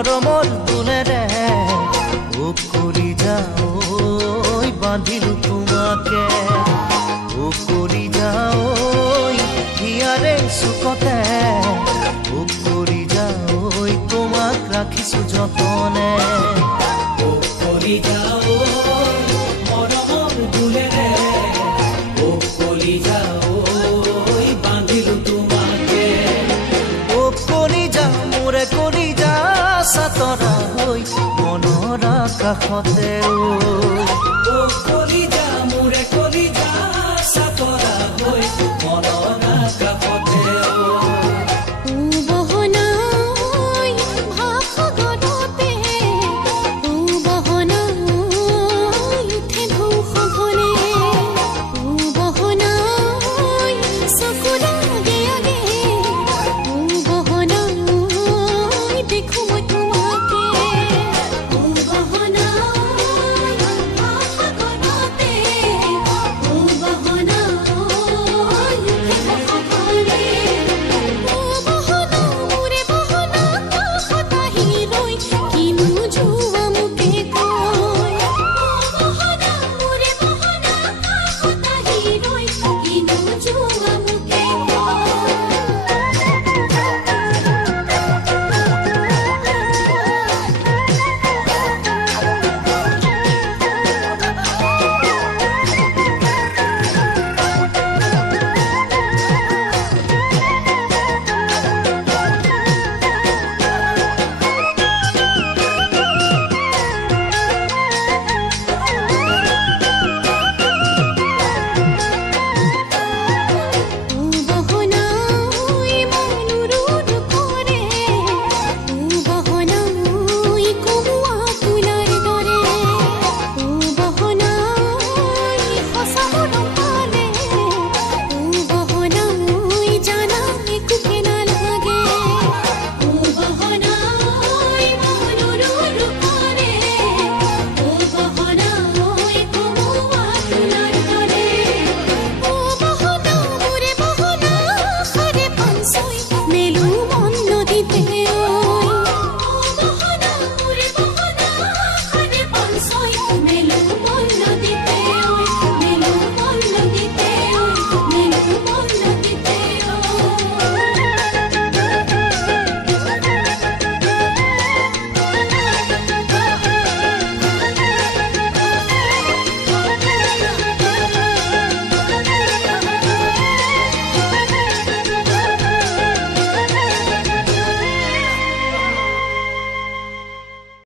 মৰমৰ দোলেৰে ও কৰি যাও বান্ধিলো তোমাকে ও কৰি যাও হিয়াৰে চুকতে ও কৰি যাও তোমাক ৰাখিছো যতনে ও কৰি যাও মৰমৰ দোলেৰে ও কৰি যাও বান্ধিলো তোমাকে ও কৰি যা মোৰে কৰি যা সাতৰা হৈ মনৰ আকাশতে